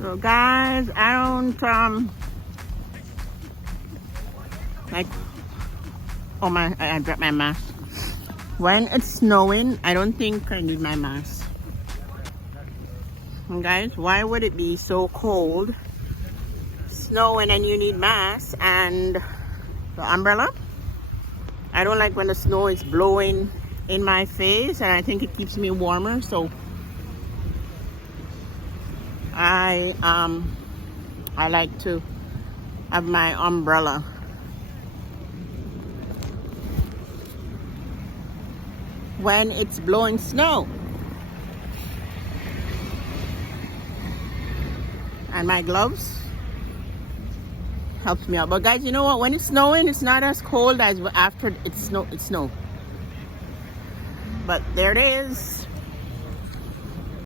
So guys, I don't like, oh my, I dropped my mask. When it's snowing, I don't think I need my mask. And guys, why would it be so cold, snowing, and you need mask and the umbrella? I don't like when the snow is blowing in my face, and I think it keeps me warmer, so I like to have my umbrella. When it's blowing snow. And my gloves helps me out. But guys, you know what? When it's snowing, it's not as cold as after it's snow. But there it is.